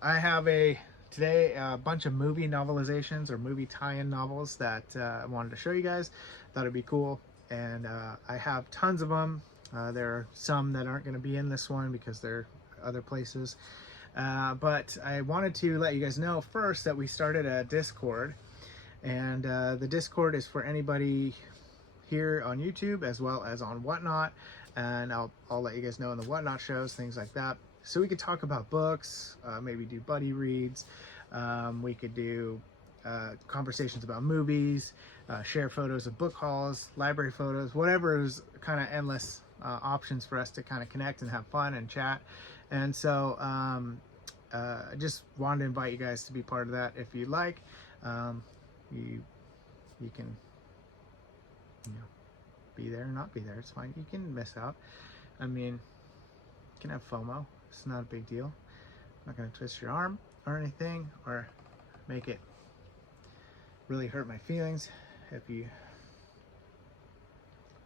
I have today a bunch of movie novelizations or movie tie-in novels that I wanted to show you guys. Thought it'd be cool, and I have tons of them. There are some that aren't going to be in this one because they're other places. But I wanted to let you guys know first that we started a Discord, and the Discord is for anybody here on YouTube as well as on Whatnot, and I'll let you guys know in the Whatnot shows, things like that. So we could talk about books, maybe do buddy reads. We could do conversations about movies, share photos of book hauls, library photos, whatever is kind of endless options for us to kind of connect and have fun and chat. And so I just wanted to invite you guys to be part of that if you'd like. You can be there or not be there. It's fine. You can miss out. I mean, you can have FOMO. It's not a big deal. I'm not going to twist your arm or anything or make it really hurt my feelings if you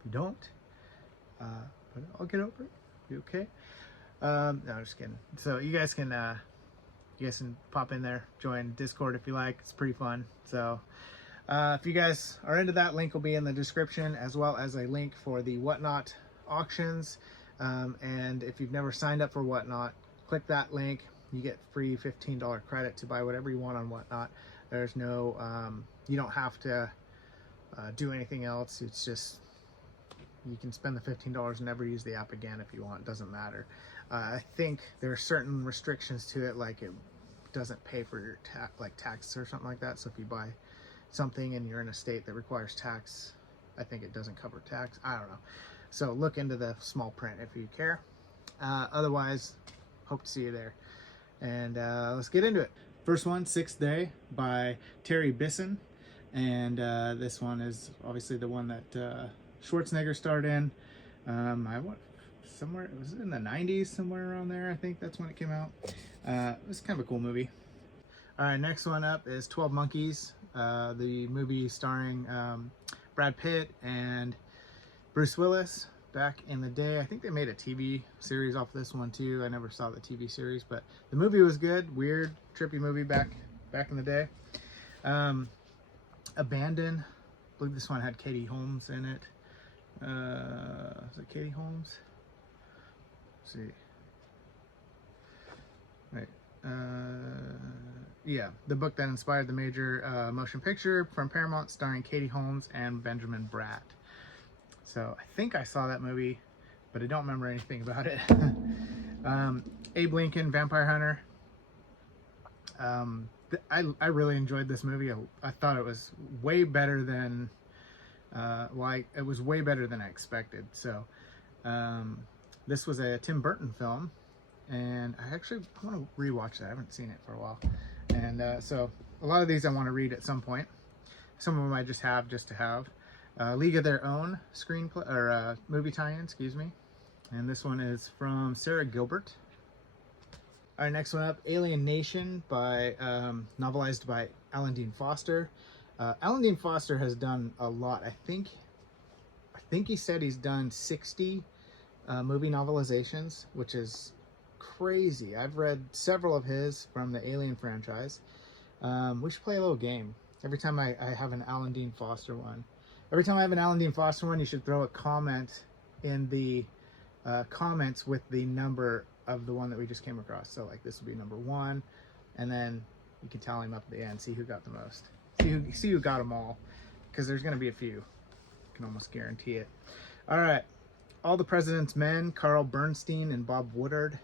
don't. But I'll get over it. Be okay. No, I'm just kidding. So you guys can pop in there, join Discord if you like. It's pretty fun. So if you guys are into that, link will be in the description, as well as a link for the Whatnot auctions. And if you've never signed up for Whatnot, click that link. You get free $15 credit to buy whatever you want on Whatnot. There's no, you don't have to do anything else. It's just, you can spend the $15 and never use the app again if you want. It doesn't matter. I think there are certain restrictions to it, like it doesn't pay for your tax or something like that. So if you buy something and you're in a state that requires tax, I think it doesn't cover tax. I don't know. So look into the small print if you care. Otherwise, hope to see you there. And let's get into it. First one, Sixth Day by Terry Bisson. And this one is obviously the one that Schwarzenegger starred in. Somewhere, it was in the 90s, somewhere around there. I think that's when it came out. It was kind of a cool movie. All right, next one up is 12 Monkeys, the movie starring Brad Pitt and Bruce Willis back in the day. I think they made a TV series off this one too. I never saw the TV series, but the movie was good. Weird, trippy movie back in the day. Abandon, I believe this one had Katie Holmes in it. Is it Katie Holmes? Let's see. Right. Yeah, the book that inspired the major motion picture from Paramount, starring Katie Holmes and Benjamin Bratt. So I think I saw that movie, but I don't remember anything about it. Abe Lincoln, Vampire Hunter. I really enjoyed this movie. I thought it was way better than it was way better than I expected. So this was a Tim Burton film, and I want to rewatch that. I haven't seen it for a while. And so a lot of these I want to read at some point. Some of them I just have to have. League of Their Own screenplay or movie tie-in, excuse me. And this one is from Sarah Gilbert. All right, next one up, Alien Nation by novelized by Alan Dean Foster. Alan Dean Foster has done a lot. I think he said he's done 60 movie novelizations, which is crazy. I've read several of his from the Alien franchise. We should play a little game. Every time I have an Alan Dean Foster one. Every time I have an Alan Dean Foster one, you should throw a comment in the comments with the number of the one that we just came across. So like this would be number 1, and then you can tally them up at the end, see who got the most. See who got them all, because there's going to be a few. I can almost guarantee it. All right. All the President's Men, Carl Bernstein and Bob Woodard,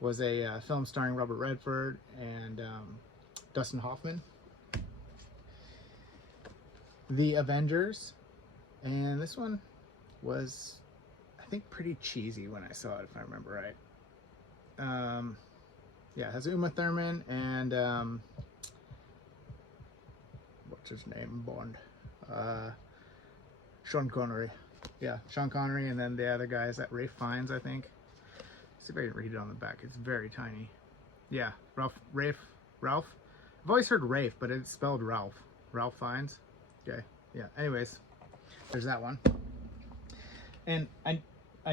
was a film starring Robert Redford and Dustin Hoffman. The Avengers, and this one was, I think, pretty cheesy when I saw it, if I remember right. Yeah, it has Uma Thurman and what's his name, Bond? Sean Connery. Yeah, Sean Connery, and then the other guy is that Ralph Fiennes, I think. Let's see if I can read it on the back. It's very tiny. Yeah, Ralph. I've always heard Rafe, but it's spelled Ralph. Ralph Fiennes. Okay, yeah, anyways, there's that one. And I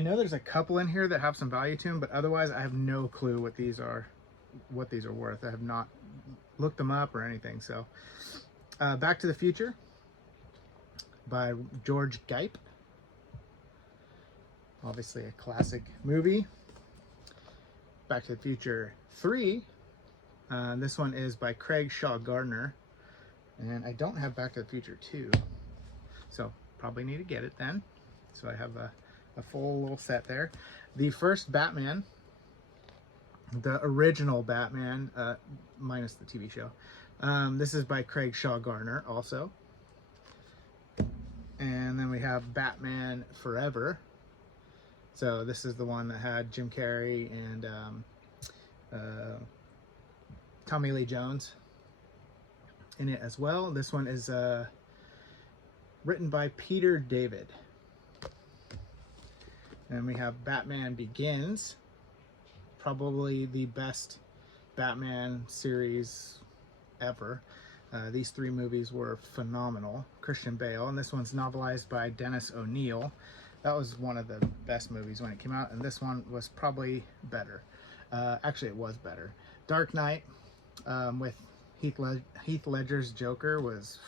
know there's a couple in here that have some value to them, but otherwise I have no clue what these are. what these are worth. I have not looked them up or anything. So Back to the Future by George Gipe, obviously a classic movie. Back to the Future 3, this one is by Craig Shaw Gardner, and I don't have Back to the Future 2, so probably need to get it then. So I have a full little set there. The first Batman, the original Batman, minus the TV show. This is by Craig Shaw Gardner also. And then we have Batman Forever. So this is the one that had Jim Carrey and Tommy Lee Jones in it as well. This one is written by Peter David. And we have Batman Begins, probably the best Batman series ever. These three movies were phenomenal. Christian Bale, and this one's novelized by Dennis O'Neil. That was one of the best movies when it came out, and this one was probably better. Actually, it was better. Dark Knight with Heath Ledger's Joker was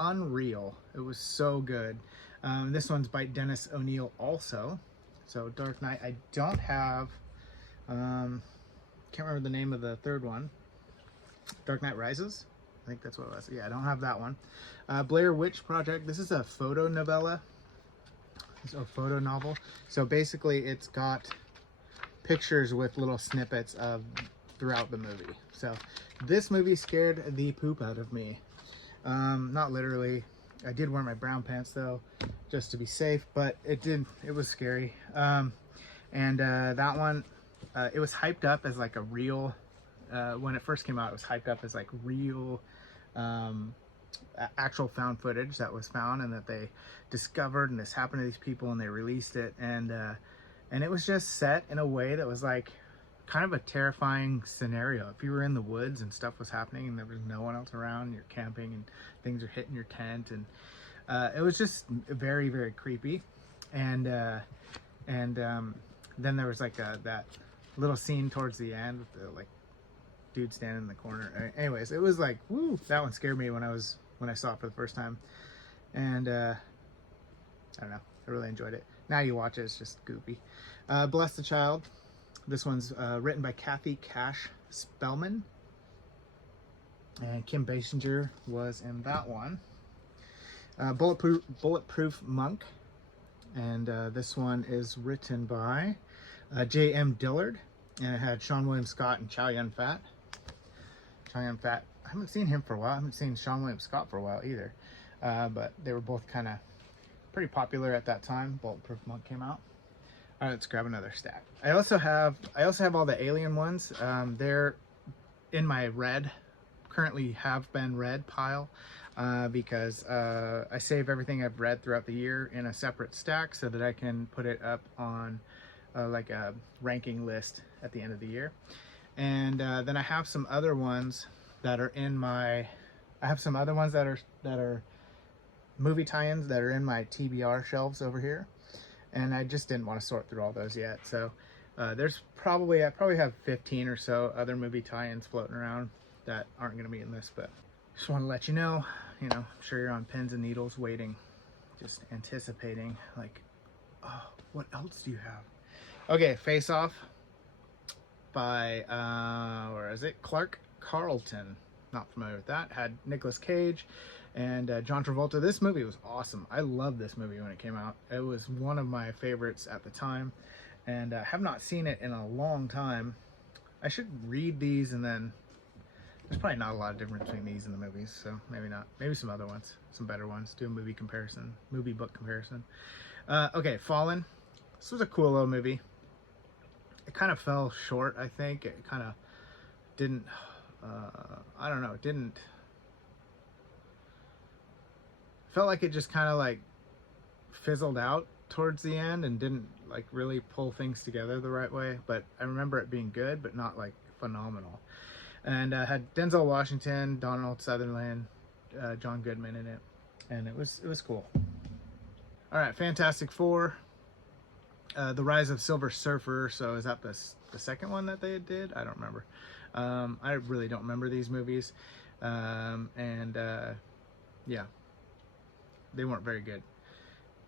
unreal. It was so good. This one's by Dennis O'Neil also. So Dark Knight. I don't have, can't remember the name of the third one. Dark Knight Rises? I think that's what it was. Yeah, I don't have that one. Blair Witch Project. This is a photo novella. It's a photo novel. So basically it's got pictures with little snippets of throughout the movie. So this movie scared the poop out of me. Not literally. I did wear my brown pants though, just to be safe, but it was scary. That one, it was hyped up as like a real, when it first came out, it was hyped up as like real, actual found footage that was found and that they discovered, and this happened to these people and they released it. And it was just set in a way that was like kind of a terrifying scenario. If you were in the woods and stuff was happening and there was no one else around, you're camping and things are hitting your tent, and it was just very, very creepy. And then there was like that little scene towards the end with the like dude standing in the corner. Anyways, it was like, woo, that one scared me when I saw it for the first time. And I don't know, I really enjoyed it. Now you watch it, it's just goopy. Bless the Child. This one's written by Kathy Cash Spellman, and Kim Basinger was in that one. Bulletproof Monk, and this one is written by J.M. Dillard, and it had Sean William Scott and Chow Yun Fat. Chow Yun Fat, I haven't seen him for a while. I haven't seen Sean William Scott for a while either, but they were both kind of pretty popular at that time. Bulletproof Monk came out. All right, let's grab another stack. I also have all the Alien ones. They're in my currently have been read pile, because I save everything I've read throughout the year in a separate stack so that I can put it up on like a ranking list at the end of the year. And then I have some other ones that are in my, that are movie tie-ins that are in my TBR shelves over here. And I just didn't want to sort through all those yet. So I probably have 15 or so other movie tie-ins floating around that aren't going to be in this, but just want to let you know, I'm sure you're on pins and needles waiting, just anticipating like, oh, what else do you have? Okay, Face Off by, where is it? Clark Carlton. Not familiar with that. Had Nicolas Cage and John Travolta. This movie was awesome. I loved this movie when it came out. It was one of my favorites at the time, and have not seen it in a long time. I should read these, and then there's probably not a lot of difference between these and the movies, so maybe not. Maybe some other ones, some better ones. Do a movie book comparison. Okay, Fallen. This was a cool little movie. It kind of fell short, I think. It kind of didn't, I don't know, it didn't, felt like it just kind of like fizzled out towards the end and didn't like really pull things together the right way. But I remember it being good, but not like phenomenal. And had Denzel Washington, Donald Sutherland, John Goodman in it, and it was cool. All right, Fantastic Four. The Rise of Silver Surfer. So is that the second one that they did? I don't remember. I really don't remember these movies. Yeah, they weren't very good.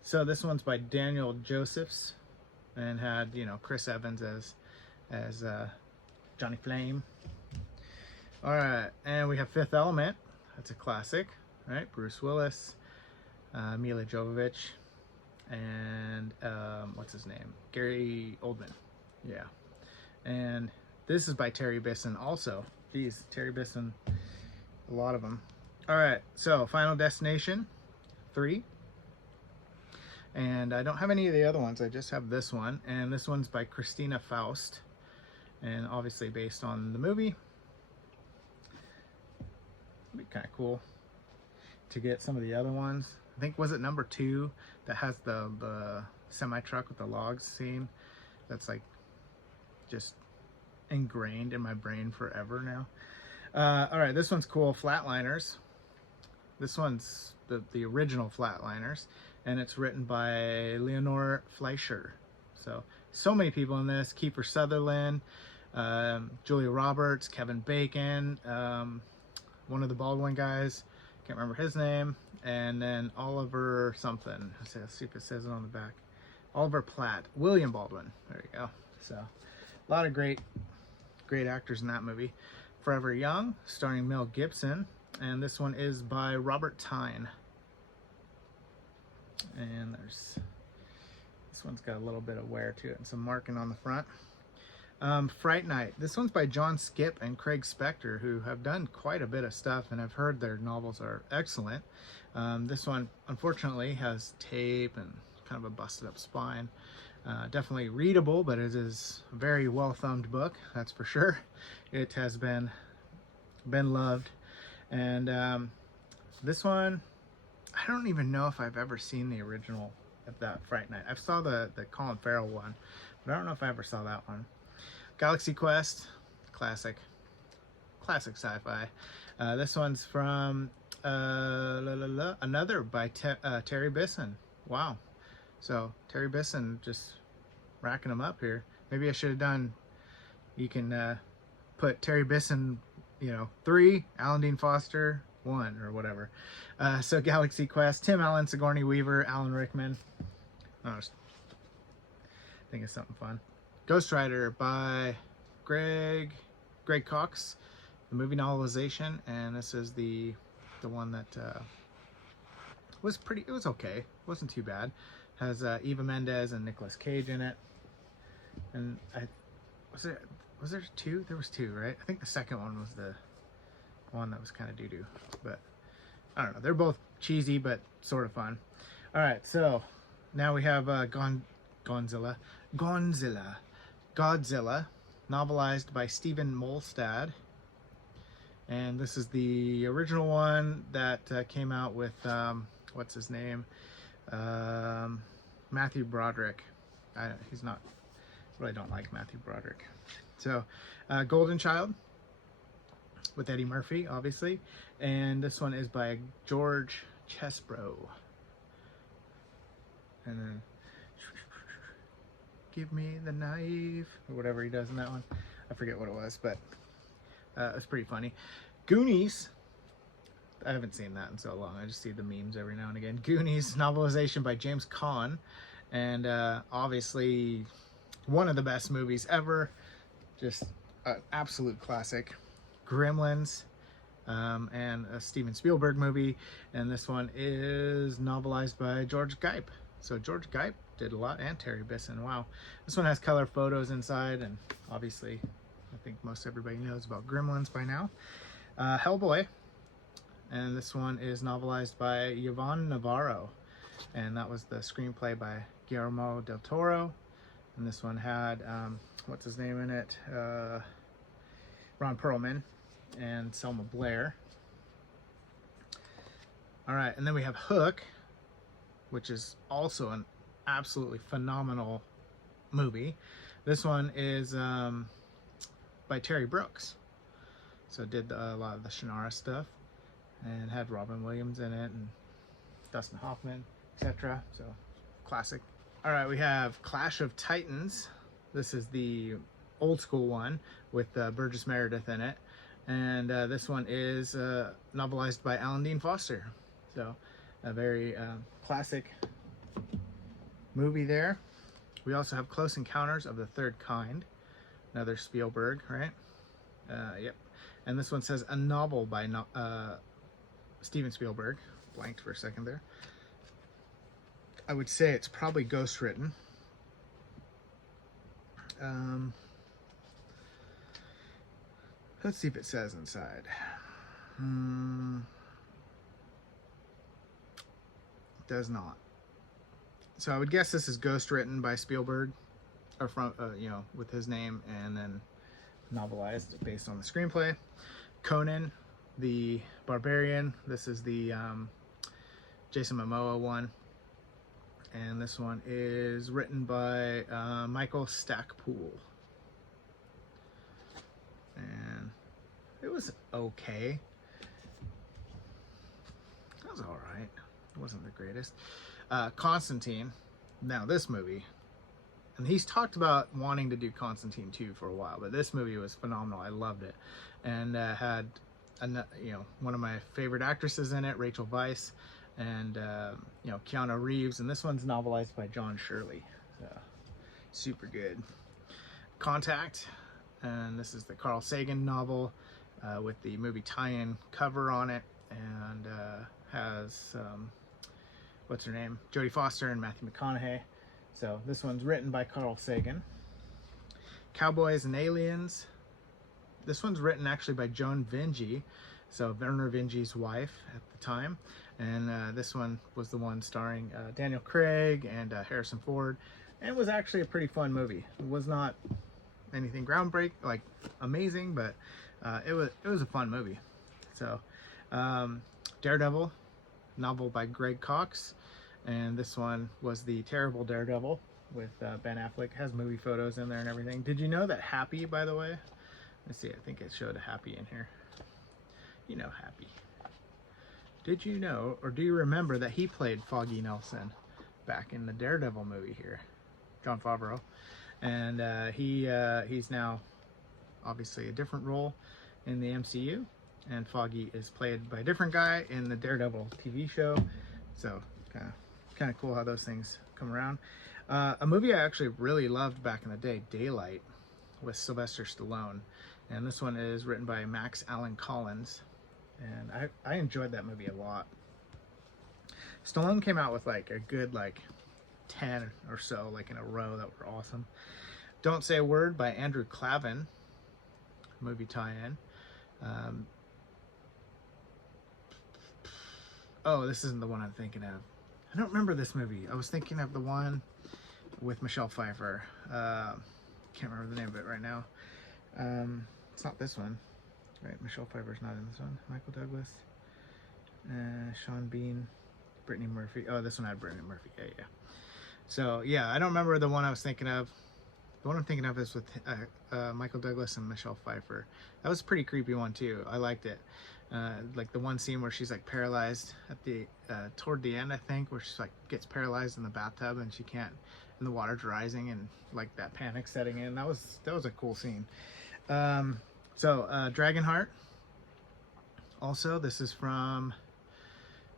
So this one's by Daniel Josephs, and had, you know, Chris Evans as Johnny Flame. All right, and we have Fifth Element. That's a classic, right? Bruce Willis, Mila Jovovich, and what's his name? Gary Oldman. Yeah. And this is by Terry Bisson also. Geez, Terry Bisson, a lot of them. All right, so Final Destination 3. And I don't have any of the other ones. I just have this one. And this one's by Christina Faust. And obviously based on the movie. It'd be kind of cool to get some of the other ones. I think, was it number 2 that has the semi-truck with the logs scene? That's like just ingrained in my brain forever now. All right, this one's cool. Flatliners. This one's the original Flatliners, and it's written by Leonore Fleischer. So many people in this. Kiefer Sutherland, Julia Roberts, Kevin Bacon, one of the Baldwin guys, can't remember his name, and then Oliver something. Let's see if it says it on the back. Oliver Platt, William Baldwin. There you go. So a lot of great actors in that movie. Forever Young, starring Mel Gibson, and this one is by Robert Tyne. And this one's got a little bit of wear to it and some marking on the front. Fright Night. This one's by John Skipp and Craig Spector, who have done quite a bit of stuff, and I've heard their novels are excellent. This one, unfortunately, has tape and kind of a busted up spine. Definitely readable, but it is a very well-thumbed book, that's for sure. It has been loved. And this one, I don't even know if I've ever seen the original of that Fright Night. I saw the Colin Farrell one, but I don't know if I ever saw that one. Galaxy Quest, classic sci-fi. This one's from another by Terry Bisson. Wow. So Terry Bisson just racking them up here. Maybe I should have done, you can put Terry Bisson, 3, Alan Dean Foster 1, or whatever. So Galaxy Quest, Tim Allen, Sigourney Weaver, Alan Rickman. I think it's something fun. Ghost Rider by Greg Cox, the movie novelization, and this is the one that was pretty. It was okay. It wasn't too bad. Has Eva Mendes and Nicolas Cage in it. And was there 2? There was 2, right? I think the second one was the one that was kind of doo-doo, but I don't know. They're both cheesy, but sort of fun. All right, so now we have Godzilla, novelized by Stephen Molstad. And this is the original one that came out with, what's his name? Matthew Broderick. He's not, really don't like Matthew Broderick. So, Golden Child with Eddie Murphy, obviously. And this one is by George Chesbro. And then, give me the knife, or whatever he does in that one. I forget what it was, but it's pretty funny. Goonies. I haven't seen that in so long. I just see the memes every now and again. Goonies, novelization by James Caan. And obviously one of the best movies ever. Just an absolute classic. Gremlins, and a Steven Spielberg movie. And this one is novelized by George Geip. So George Geip did a lot, and Terry Bisson. Wow. This one has color photos inside, and obviously I think most everybody knows about Gremlins by now. Hellboy, and this one is novelized by Yvonne Navarro, and that was the screenplay by Guillermo del Toro. And this one had what's his name in it, Ron Perlman and Selma Blair. All right, and then we have Hook, which is also an absolutely phenomenal movie. This one is by Terry Brooks. So did a lot of the Shannara stuff, and had Robin Williams in it, and Dustin Hoffman, etc. So classic All right, we have Clash of Titans. This is the old school one with Burgess Meredith in it. And this one is novelized by Alan Dean Foster. So a very classic movie there. We also have Close Encounters of the Third Kind. Another Spielberg, right? Yep. And this one says a novel by Steven Spielberg. Blanked for a second there. I would say it's probably ghostwritten. Let's see if it says inside. It does not. So I would guess this is ghostwritten by Spielberg, or from with his name, and then novelized based on the screenplay. Conan the Barbarian. This is the Jason Momoa one. And this one is written by Michael Stackpool. And it was okay. It was all right. It wasn't the greatest. Constantine. Now this movie, and he's talked about wanting to do Constantine 2 for a while, but this movie was phenomenal. I loved it, and had one of my favorite actresses in it, Rachel Weisz, and Keanu Reeves, and this one's novelized by John Shirley. So super good. Contact, and this is the Carl Sagan novel with the movie tie-in cover on it, and has what's her name, Jodie Foster and Matthew McConaughey. So this one's written by Carl Sagan. Cowboys and Aliens. This one's written actually by Joan Vinge, so Werner Vinge's wife at the time. And this one was the one starring Daniel Craig and Harrison Ford, and it was actually a pretty fun movie. It was not anything groundbreaking, like amazing, but it was a fun movie. So Daredevil, novel by Greg Cox, and this one was the Terrible Daredevil with Ben Affleck. Has movie photos in there and everything. Did you know that Happy, by the way? Let's see, I think it showed a Happy in here. You know Happy. Did you know, or do you remember that he played Foggy Nelson back in the Daredevil movie here? Jon Favreau. And he's now obviously a different role in the MCU, and Foggy is played by a different guy in the Daredevil TV show. So kind of cool how those things come around. A movie I actually really loved back in the day, Daylight, with Sylvester Stallone, and this one is written by Max Allan Collins. And I enjoyed that movie a lot. Stallone came out with like a good 10 or so in a row that were awesome. Don't Say a Word by Andrew Clavin, movie tie-in. Oh, this isn't the one I'm thinking of. I don't remember this movie. I was thinking of the one with Michelle Pfeiffer. Can't remember the name of it right now. It's not this one. Right, Michelle Pfeiffer's not in this one. Michael Douglas, Sean Bean, Brittany Murphy. Oh, this one had Brittany Murphy. Yeah. So yeah, I don't remember the one I was thinking of. The one I'm thinking of is with Michael Douglas and Michelle Pfeiffer. That was a pretty creepy one too. I liked it. Like the one scene where she's paralyzed at the toward the end, I think, where she gets paralyzed in the bathtub and she can't, and the water's rising and that panic setting in. That was a cool scene. So Dragonheart. Also, this is from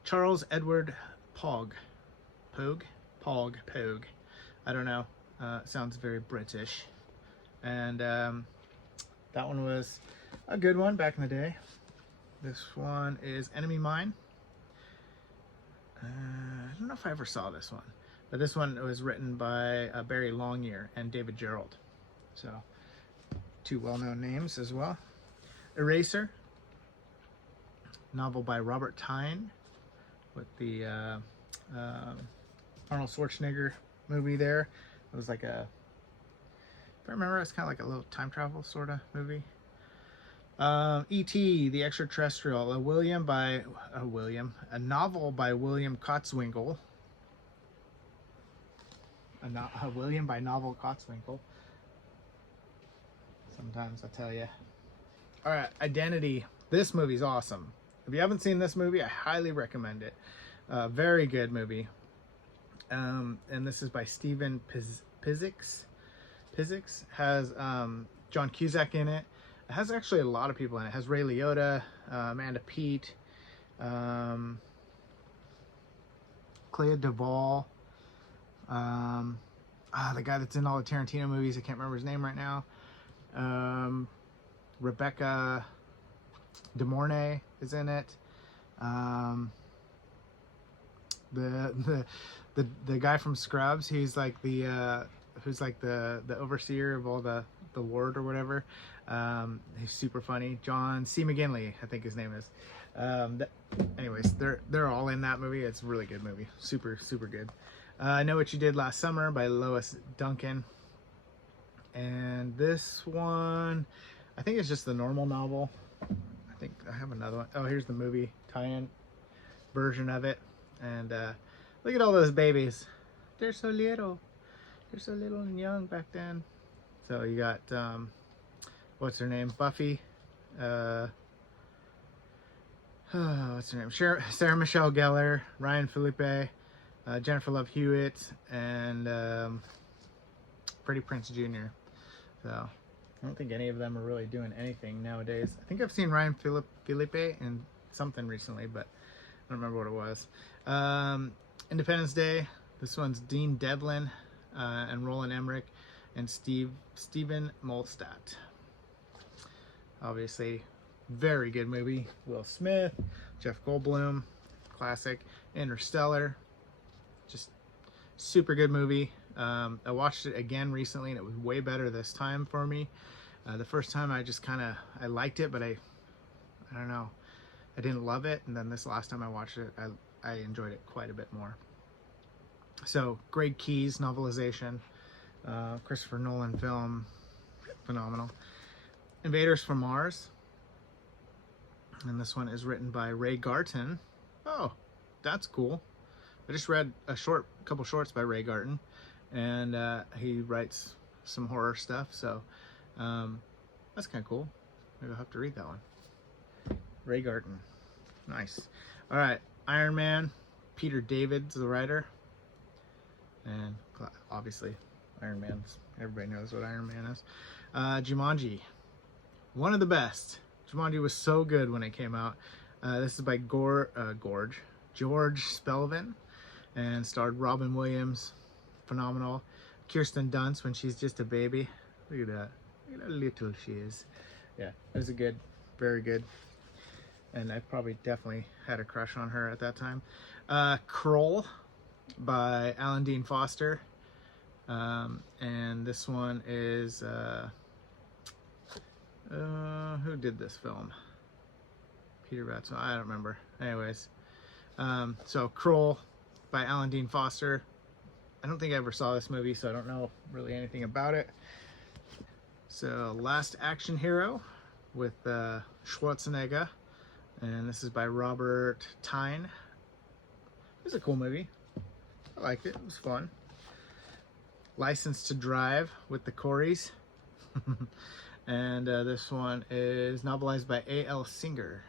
Charles Edward Pogue. I don't know. Sounds very British. And that one was a good one back in the day. This one is Enemy Mine. I don't know if I ever saw this one, but this one was written by Barry Longyear and David Gerald. So two well-known names as well. Eraser, novel by Robert Tyne, with the Arnold Schwarzenegger movie there. It was if I remember, it's kind of a little time travel sort of movie. E.T. the Extraterrestrial, a novel by William Kotzwinkle. A William by Novel Kotzwinkle. Sometimes I tell you. All right, Identity. This movie's awesome. If you haven't seen this movie, I highly recommend it. Very good movie. And this is by Steven Pizzics. Pizzics has John Cusack in it. It has actually a lot of people in it. It has Ray Liotta, Amanda Peet, Clea Duvall, the guy that's in all the Tarantino movies. I can't remember his name right now. Rebecca De Mornay is in it. The guy from Scrubs, he's like the who's like the overseer of all the ward or whatever. He's super funny. John C. McGinley, I think his name is. Anyways, they're all in that movie. It's a really good movie. Super good. I Know What You Did Last Summer by Lois Duncan. And this one, I think it's just the normal novel. I think I have another one. Oh, here's the movie tie-in version of it. And look at all those babies. They're so little. They're so little and young back then. So you got, what's her name? Buffy. What's her name? Sarah Michelle Gellar, Ryan Philippe, Jennifer Love Hewitt, and Freddie Prinze Jr. So I don't think any of them are really doing anything nowadays. I think I've seen Ryan Philippe in something recently, but I don't remember what it was. Independence Day. This one's Dean Devlin and Roland Emmerich and Stephen Molstadt. Obviously, very good movie. Will Smith, Jeff Goldblum, classic. Interstellar, just super good movie. I watched it again recently and it was way better this time for me. The first time I just I liked it, but I don't know, I didn't love it. And then this last time I watched it, I enjoyed it quite a bit more. So Greg Key's novelization, Christopher Nolan film, phenomenal. Invaders from Mars. And this one is written by Ray Garton. Oh, that's cool. I just read a couple shorts by Ray Garton, and he writes some horror stuff, so that's kind of cool. Maybe I'll have to read that one. Ray Garton. Nice. All right, Iron Man. Peter David's the writer. And obviously, Iron Man's, everybody knows what Iron Man is. Jumanji. One of the best. Jumanji was so good when it came out. This is by George Spelvin and starred Robin Williams. Phenomenal. Kirsten Dunst when she's just a baby. Look at that. Look at how little she is. Yeah, it was a good, very good. And I probably definitely had a crush on her at that time. Kroll by Alan Dean Foster. And this one is... who did this film? Peter Batson, I don't remember. Anyways, so Kroll by Alan Dean Foster. I don't think I ever saw this movie, so I don't know really anything about it. So Last Action Hero with Schwarzenegger, and this is by Robert Tyne. It was a cool movie. I liked it. It was fun. License to Drive with the Coreys. And this one is novelized by A.L. Singer.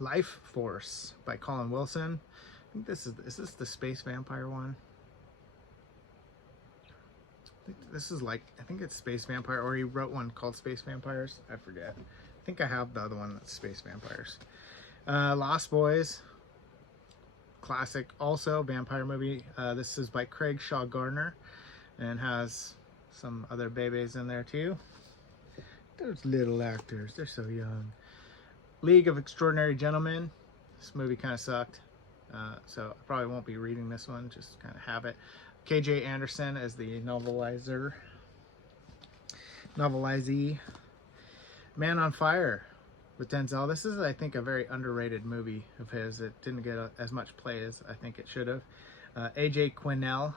Life Force by Colin Wilson. I think this is the space vampire one? This is like, I think it's Space Vampire, or he wrote one called Space Vampires. I forget. I think I have the other one that's Space Vampires. Lost Boys. Classic, also vampire movie. This is by Craig Shaw Gardner and has some other babies in there too. Those little actors, they're so young. League of Extraordinary Gentlemen. This movie kind of sucked, so I probably won't be reading this one, just kind of have it. KJ Anderson as the novelizee. Man on Fire with Denzel. This is, I think, a very underrated movie of his. It didn't get as much play as I think it should have. AJ Quinnell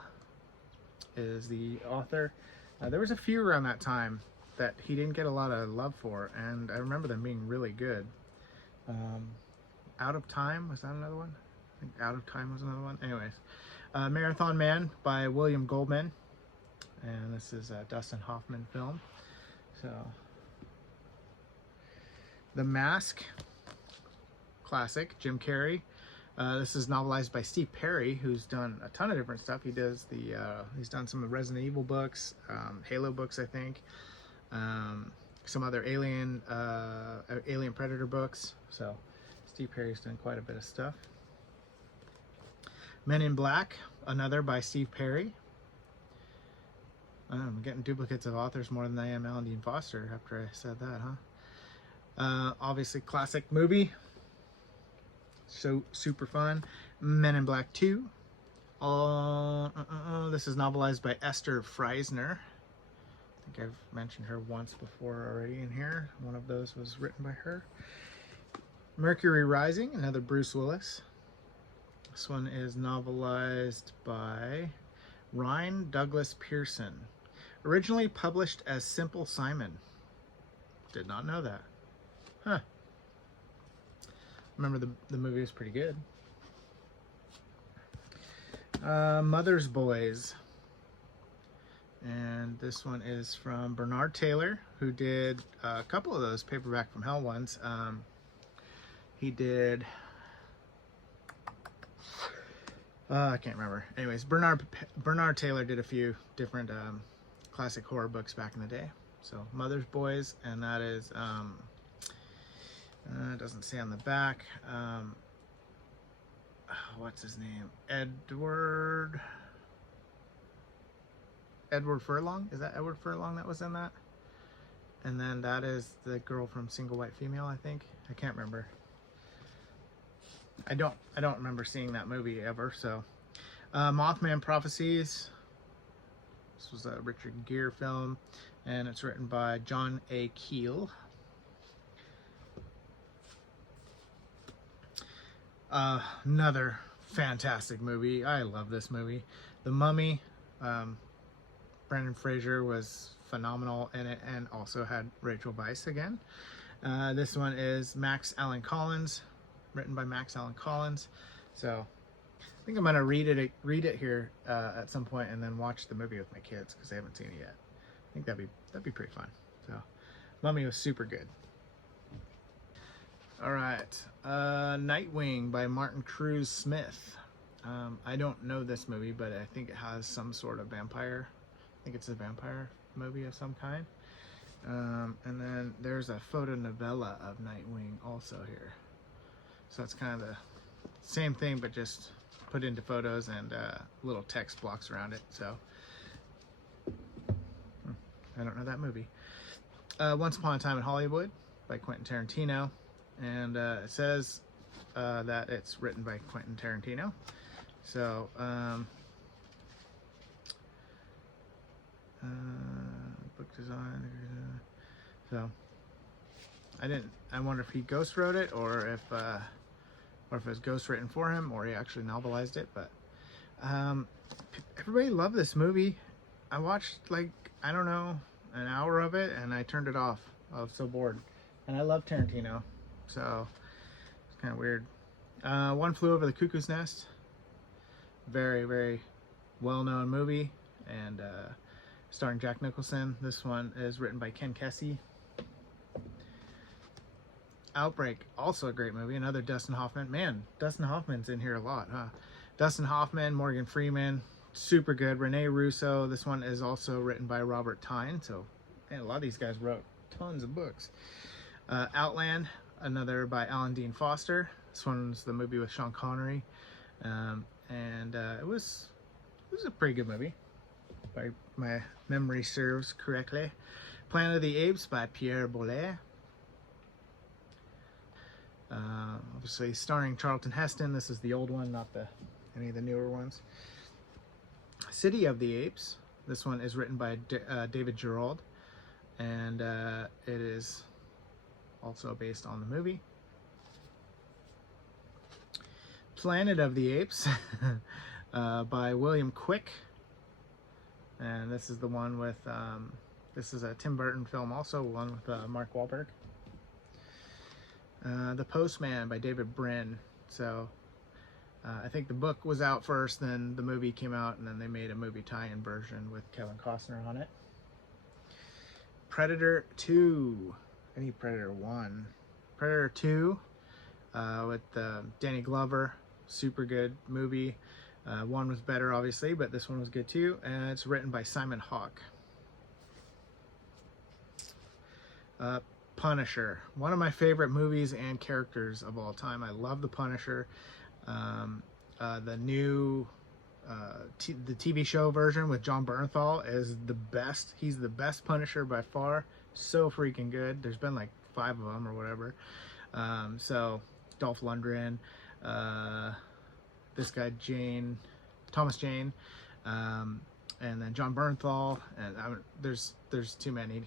is the author. There was a few around that time that he didn't get a lot of love for, and I remember them being really good. Out of Time, was that another one? I think Out of Time was another one. Anyways, Marathon Man by William Goldman, and this is a Dustin Hoffman film. So, The Mask, classic, Jim Carrey. This is novelized by Steve Perry, who's done a ton of different stuff. He's done some of the Resident Evil books, Halo books, I think, some other Alien Predator books. So Steve Perry's done quite a bit of stuff. Men in Black, another by Steve Perry. I'm getting duplicates of authors more than I am Alan Dean Foster after I said that, huh? Obviously, classic movie. So super fun. Men in Black 2. This is novelized by Esther Freisner. I think I've mentioned her once before already in here. One of those was written by her. Mercury Rising, another Bruce Willis. This one is novelized by Ryan Douglas Pearson. Originally published as Simple Simon. Did not know that. Huh. Remember the movie was pretty good. Mother's Boys. And this one is from Bernard Taylor, who did a couple of those Paperback from Hell ones. He did... I can't remember. Anyways, Bernard Taylor did a few different classic horror books back in the day. So Mother's Boys, and that is it doesn't say on the back. What's his name? Edward Furlong? Is that Edward Furlong that was in that? And then that is the girl from Single White Female, I think. I can't remember. I don't remember seeing that movie ever. So, Mothman Prophecies. This was a Richard Gere film, and it's written by John A. Keel. Another fantastic movie. I love this movie. The Mummy. Brendan Fraser was phenomenal in it, and also had Rachel Weisz again. This one is Max Allan Collins, written by Max Allan Collins. So I think I'm gonna read it here at some point, and then watch the movie with my kids because they haven't seen it yet. I think that'd be pretty fun. So Mummy was super good. All right, Nightwing by Martin Cruz Smith. I don't know this movie, but I think it has some sort of vampire. I think it's a vampire movie of some kind. And then there's a photonovela of Nightwing also here. So it's kind of the same thing, but just put into photos and little text blocks around it. So I don't know that movie. Once Upon a Time in Hollywood by Quentin Tarantino. And it says that it's written by Quentin Tarantino. So book design. So I wonder if he ghost wrote it, or if it was ghost written for him, or he actually novelized it. But everybody loved this movie. I watched, like, I don't know, an hour of it, and I turned it off. I was so bored. And I love Tarantino, so it's kind of weird. One Flew Over the Cuckoo's Nest. Very, very well-known movie, and starring Jack Nicholson. This one is written by Ken Kesey. Outbreak, also a great movie. Another Dustin Hoffman. Man, Dustin Hoffman's in here a lot, huh? Dustin Hoffman, Morgan Freeman, super good. Rene Russo. This one is also written by Robert Tyne. So, man, a lot of these guys wrote tons of books. Outland, another by Alan Dean Foster. This one's the movie with Sean Connery, and it was a pretty good movie, if my memory serves correctly. Planet of the Apes by Pierre Boulez. Obviously starring Charlton Heston. This is the old one, not any of the newer ones. City of the Apes. This one is written by David Gerald, and it is also based on the movie. Planet of the Apes by William Quick, and this is the one with this is a Tim Burton film, also one with Mark Wahlberg. The Postman by David Brin. So I think the book was out first, then the movie came out, and then they made a movie tie-in version with Kevin Costner on it. Predator 2. I need Predator 1. Predator 2 with Danny Glover. Super good movie. One was better, obviously, but this one was good too. And it's written by Simon Hawke. Punisher, one of my favorite movies and characters of all time. I love the Punisher. The new the TV show version with John Bernthal is the best. He's the best Punisher by far. So freaking good. There's been like 5 of them or whatever. So Dolph Lundgren, this guy Thomas Jane, and then John Bernthal, and there's too many.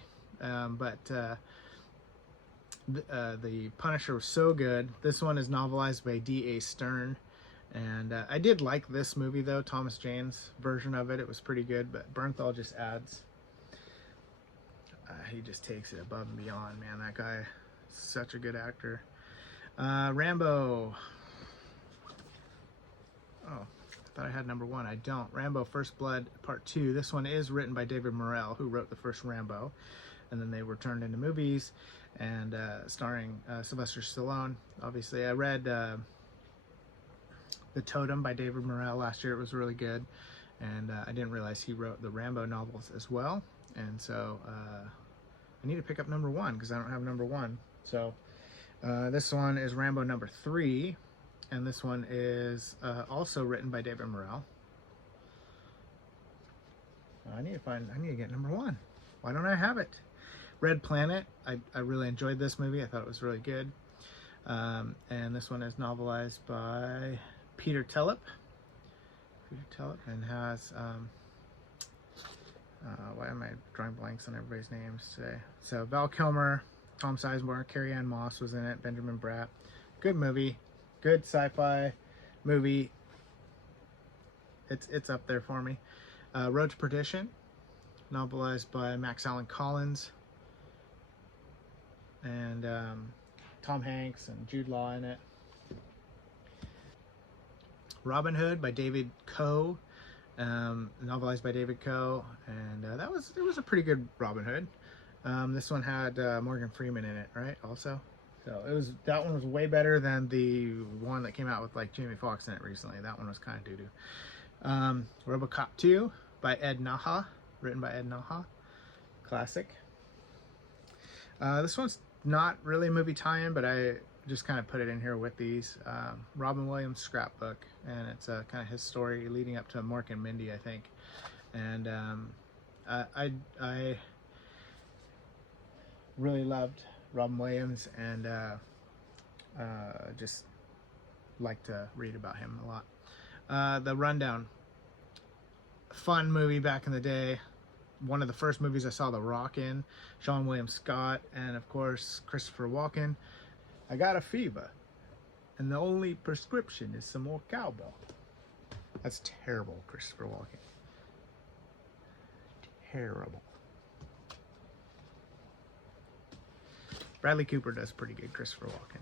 The Punisher was so good. This one is novelized by D.A. Stern. And I did like this movie, though. Thomas Jane's version of it. It was pretty good. But Bernthal just adds. He just takes it above and beyond, man. That guy is such a good actor. Rambo. Oh, I thought I had number 1. I don't. Rambo First Blood Part 2. This one is written by David Morrell, who wrote the first Rambo. And then they were turned into movies. And starring Sylvester Stallone. Obviously, I read The Totem by David Morrell last year. It was really good. And I didn't realize he wrote the Rambo novels as well. And so I need to pick up number 1 because I don't have number 1. So this one is Rambo number 3. And this one is also written by David Morrell. I need to get number 1. Why don't I have it? Red Planet. I really enjoyed this movie. I thought it was really good. And this one is novelized by Peter Tellep. And has why am I drawing blanks on everybody's names today? So Val Kilmer, Tom Sizemore, Carrie Ann Moss was in it, Benjamin Bratt. Good movie, good sci-fi movie. It's up there for me. Road to Perdition, novelized by Max Allan Collins, and Tom Hanks and Jude Law in it. Robin Hood by David Coe, novelized by David Coe, and it was a pretty good Robin Hood. This one had Morgan Freeman in it, right? Also, so that one was way better than the one that came out with like Jamie Foxx in it recently. That one was kind of doo-doo. RoboCop 2 by Ed Naha, written by Ed Naha, classic. This one's not really a movie tie-in, but I just kind of put it in here with these. Robin Williams' Scrapbook, and it's kind of his story leading up to Mork and Mindy, I think. And I really loved Robin Williams, and just like to read about him a lot. The Rundown, fun movie back in the day. One of the first movies I saw The Rock in. Sean William Scott, and of course Christopher Walken. I got a fever, and the only prescription is some more cowbell. That's terrible, Christopher Walken. Terrible. Bradley Cooper does pretty good, Christopher Walken.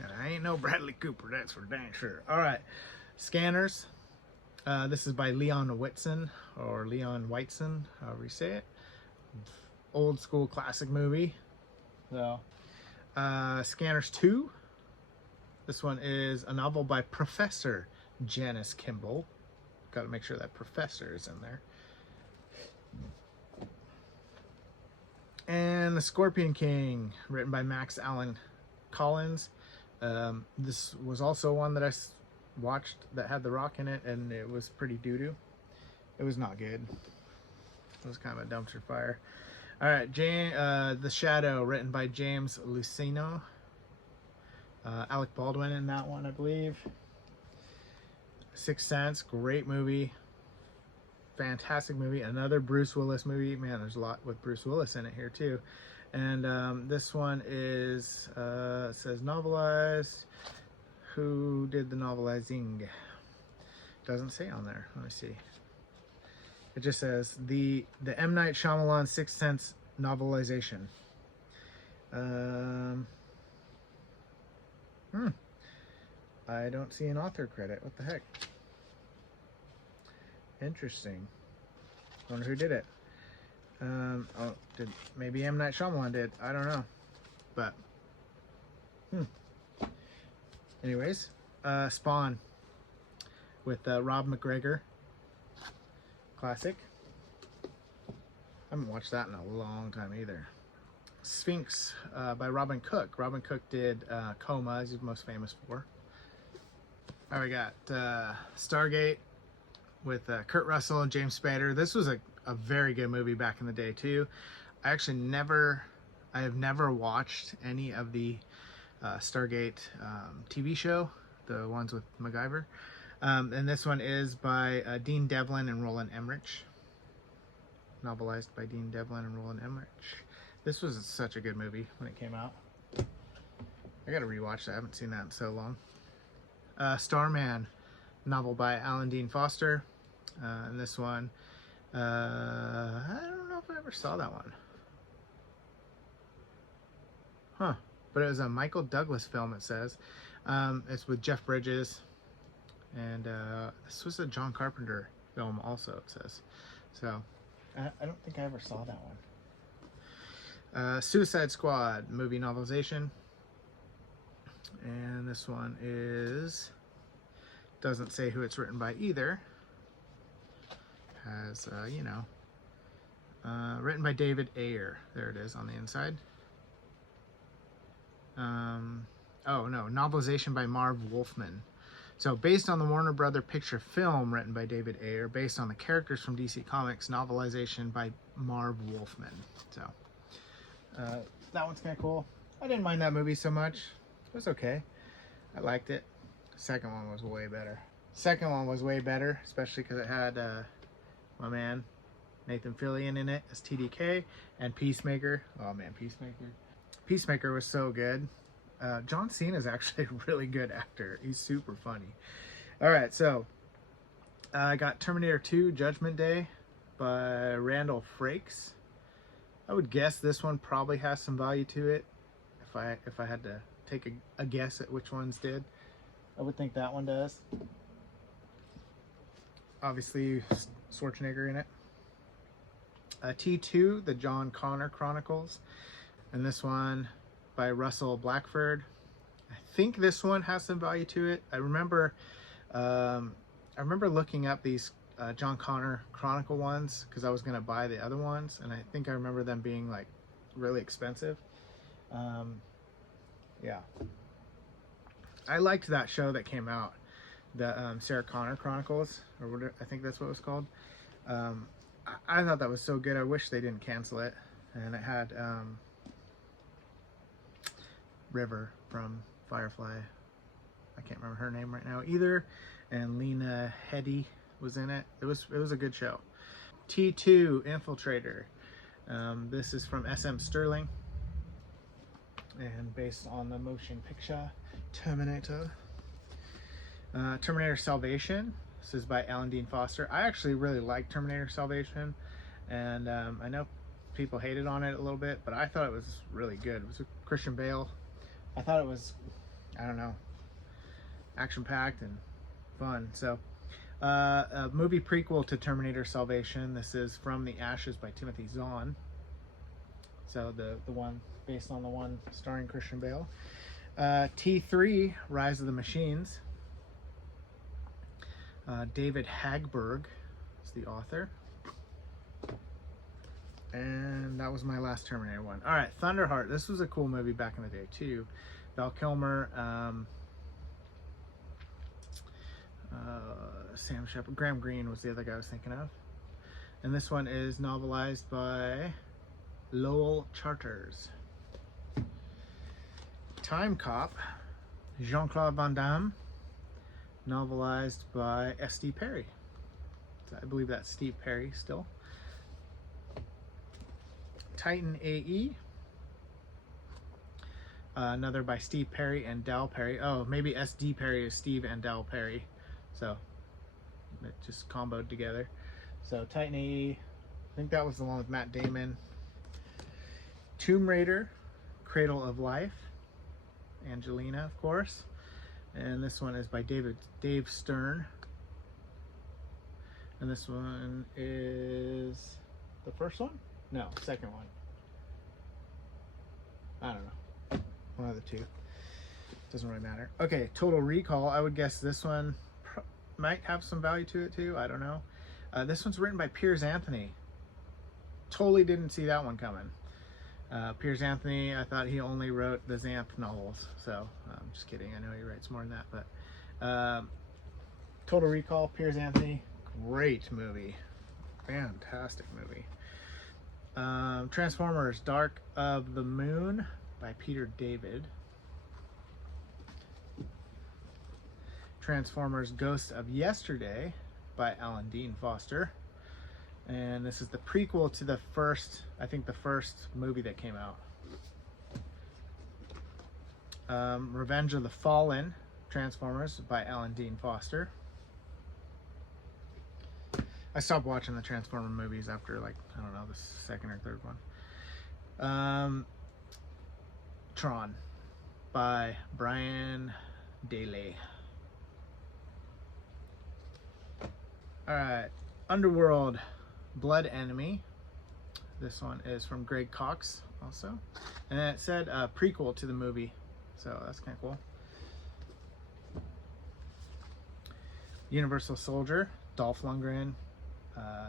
And I ain't no Bradley Cooper, that's for dang sure. All right, Scanners. This is by Leon Whitson, or Leon Whiteson, however you say it. Old school classic movie. So, Scanners 2. This one is a novel by Professor Janice Kimball. Got to make sure that Professor is in there. And The Scorpion King, written by Max Allan Collins. This was also one that I watched that had The Rock in it, and it was pretty doo-doo. It was not good. It was kind of a dumpster fire. All right, The Shadow, written by James Luceno. Alec Baldwin in that one, I believe. Sixth Sense, great movie. Fantastic movie. Another Bruce Willis movie. Man, there's a lot with Bruce Willis in it here too. And this one is, it says novelized. Who did the novelizing? Doesn't say on there. Let me see. It just says the M. Night Shyamalan Sixth Sense novelization. I don't see an author credit. What the heck? Interesting. Wonder who did it. Maybe M. Night Shyamalan did. I don't know. But Anyways, Spawn with Rob McGregor. Classic. I haven't watched that in a long time either. Sphinx by Robin Cook. Robin Cook did Coma, as he's most famous for. All right, we got Stargate with Kurt Russell and James Spader. This was a very good movie back in the day too. I have never watched any of the Stargate TV show, the ones with MacGyver. And this one is by Dean Devlin and Roland Emmerich. Novelized by Dean Devlin and Roland Emmerich. This was such a good movie when it came out. I gotta rewatch that. I haven't seen that in so long. Starman, novel by Alan Dean Foster. And this one, I don't know if I ever saw that one. Huh. But it was a Michael Douglas film, it says. It's with Jeff Bridges. And this was a John Carpenter film also, it says. So, I don't think I ever saw that one. Suicide Squad, movie novelization. And this one doesn't say who it's written by either. Has, written by David Ayer. There it is on the inside. Oh no, novelization by Marv Wolfman. So based on the Warner Brother picture film written by David Ayer, based on the characters from DC Comics, novelization by Marv Wolfman. So that one's kind of cool. I didn't mind that movie so much. It was okay. I liked it. Second one was way better. Especially because it had my man Nathan Fillion in it as TDK and Peacemaker. Oh man, Peacemaker was so good. John Cena is actually a really good actor. He's super funny. All right, so I got Terminator 2 Judgment Day by Randall Frakes. I would guess this one probably has some value to it. If I had to take a guess at which ones did, I would think that one does. Obviously, Schwarzenegger in it. T2, the John Connor Chronicles, and this one by Russell Blackford. I think this one has some value to it. I remember looking up these John Connor Chronicle ones because I was going to buy the other ones, and I think I remember them being like really expensive. Yeah, I liked that show that came out, the Sarah Connor Chronicles, or whatever, I think that's what it was called. I thought that was so good. I wish they didn't cancel it. And it had River from Firefly. I can't remember her name right now either. And Lena Headey was in it. It was a good show. T2 Infiltrator. This is from SM Sterling and based on the motion picture Terminator. Terminator Salvation. This is by Alan Dean Foster. I actually really like Terminator Salvation, and I know people hated on it a little bit, but I thought it was really good. It was with Christian Bale. I thought it was, I don't know, action-packed and fun. So, a movie prequel to Terminator Salvation. This is From the Ashes by Timothy Zahn. So the one based on the one starring Christian Bale. T3, Rise of the Machines. David Hagberg is the author. And that was my last Terminator one. All right, Thunderheart. This was a cool movie back in the day too. Val Kilmer, Sam Shepard, Graham Greene was the other guy I was thinking of. And this one is novelized by Lowell Charters. Time Cop, Jean-Claude Van Damme, novelized by S.D. Perry. So I believe that's Steve Perry still. Titan AE, another by Steve Perry and Dal Perry. Oh, maybe S.D. Perry is Steve and Dal Perry. So it just comboed together. So Titan AE, I think that was the one with Matt Damon. Tomb Raider, Cradle of Life, Angelina, of course. And this one is by Dave Stern. And this one is the first one? No, second one. I don't know. One of the two. Doesn't really matter. Okay, Total Recall. I would guess this one might have some value to it too. I don't know. This one's written by Piers Anthony. Totally didn't see that one coming. Piers Anthony, I thought he only wrote the Xanth novels. So, I'm just kidding. I know he writes more than that. But Total Recall, Piers Anthony, great movie. Fantastic movie. Transformers, Dark of the Moon by Peter David. Transformers, Ghost of Yesterday by Alan Dean Foster. And this is the prequel to the first, I think the first movie that came out. Revenge of the Fallen, Transformers by Alan Dean Foster. I stopped watching the Transformer movies after, like, I don't know, the second or third one. Tron by Brian Daley. Alright, Underworld, Blood Enemy. This one is from Greg Cox also. And it said prequel to the movie. So that's kind of cool. Universal Soldier, Dolph Lundgren,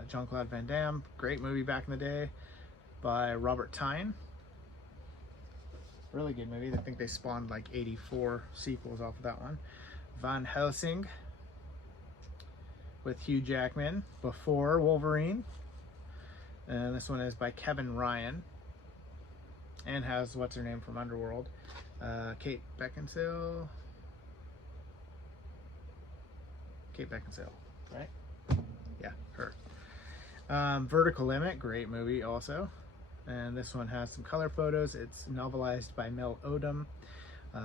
Jean-Claude Van Damme. Great movie back in the day by Robert Tyne. Really good movie. I think they spawned like 84 sequels off of that one. Van Helsing with Hugh Jackman before Wolverine. And this one is by Kevin Ryan and has what's her name from Underworld, Kate Beckinsale. Kate Beckinsale, right? Yeah, her. Vertical Limit, great movie also. And this one has some color photos. It's novelized by Mel Odom.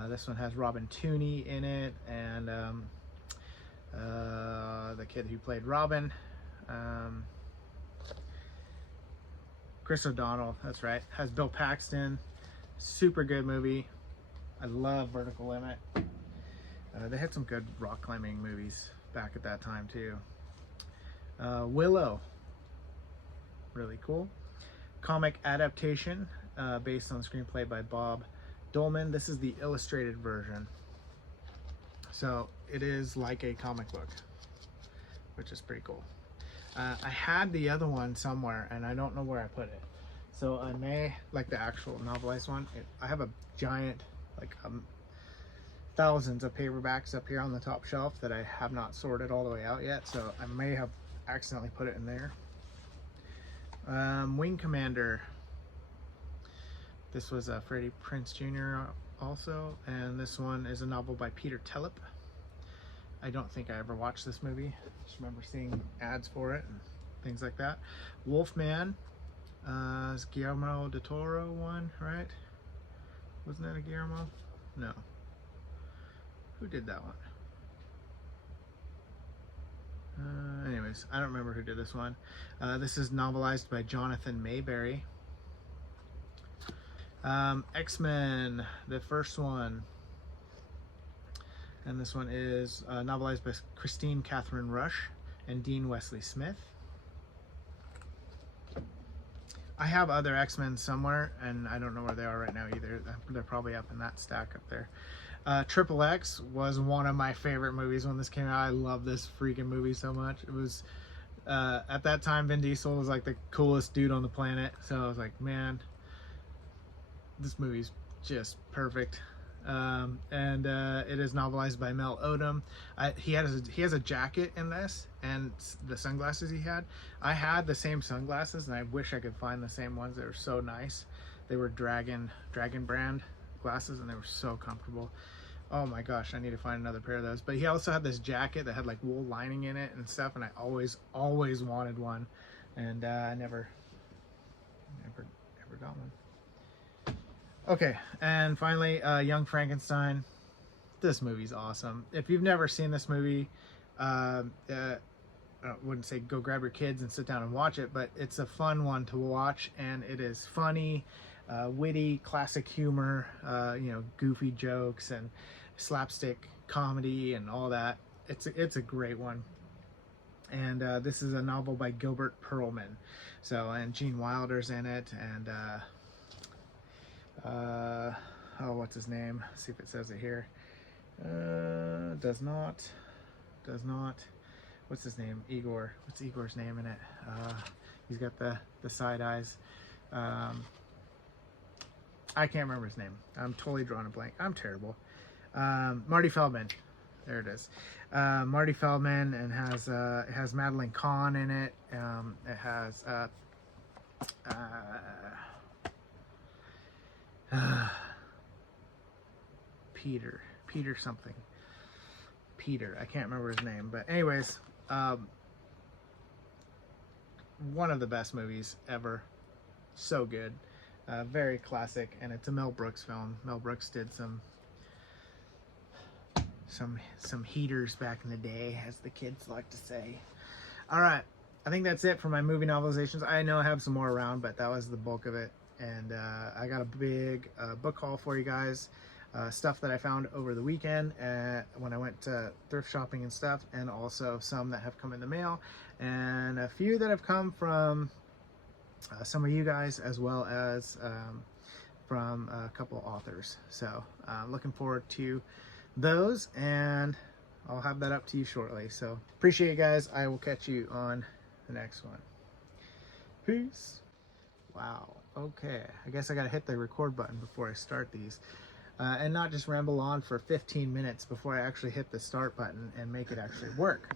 This one has Robin Tooney in it, and the kid who played Robin, Chris O'Donnell, that's right. Has Bill Paxton. Super good movie. I love Vertical Limit. They had some good rock climbing movies back at that time too. Willow, really cool. Comic adaptation based on screenplay by Bob Dolman. This is the illustrated version. So it is like a comic book, which is pretty cool. I had the other one somewhere and I don't know where I put it. So I may, like the actual novelized one, I have a giant, like thousands of paperbacks up here on the top shelf that I have not sorted all the way out yet. So I may have accidentally put it in there. Wing Commander. This was Freddie Prinze Jr. also, and this one is a novel by Peter Tellep. I don't think I ever watched this movie. I just remember seeing ads for it and things like that. Wolfman is Guillermo del Toro one, right? Wasn't that a Guillermo? No. Who did that one? Anyways, I don't remember who did this one. This is novelized by Jonathan Mayberry. X-Men, the first one. And this one is novelized by Christine Catherine Rush and Dean Wesley Smith. I have other X-Men somewhere, and I don't know where they are right now either. They're probably up in that stack up there. Triple X was one of my favorite movies when this came out. I love this freaking movie so much. It was, at that time, Vin Diesel was like the coolest dude on the planet. So I was like, man, this movie's just perfect. It is novelized by Mel Odom. He has a jacket in this, and the sunglasses he had. I had the same sunglasses, and I wish I could find the same ones. They were so nice. They were Dragon brand glasses, and they were so comfortable. Oh my gosh, I need to find another pair of those. But he also had this jacket that had like wool lining in it and stuff, and I always wanted one, and I never got one. Okay, and finally, Young Frankenstein. This movie's awesome. If you've never seen this movie, I wouldn't say go grab your kids and sit down and watch it, but it's a fun one to watch, and it is funny, witty, classic humor, goofy jokes and slapstick comedy and all that. It's a great one. And this is a novel by Gilbert Perlman. So, and Gene Wilder's in it, and what's his name? Let's see if it says it here. Does not. What's his name? Igor. What's Igor's name in it? He's got the side eyes. I can't remember his name. I'm totally drawing a blank. I'm terrible. Marty Feldman. There it is. Marty Feldman, and it has Madeline Kahn in it. It has Peter something. Peter. I can't remember his name, but anyways, one of the best movies ever. So good. Very classic, and it's a Mel Brooks film. Mel Brooks did some heaters back in the day, as the kids like to say. All right, I think that's it for my movie novelizations. I know I have some more around, but that was the bulk of it. And I got a big book haul for you guys. Stuff that I found over the weekend when I went to thrift shopping and stuff, and also some that have come in the mail, and a few that have come from some of you guys, as well as from a couple authors. So looking forward to those, and I'll have that up to you shortly. So appreciate you guys. I will catch you on the next one. Peace. Wow. Okay, I guess I gotta hit the record button before I start these, and not just ramble on for 15 minutes before I actually hit the start button and make it actually work.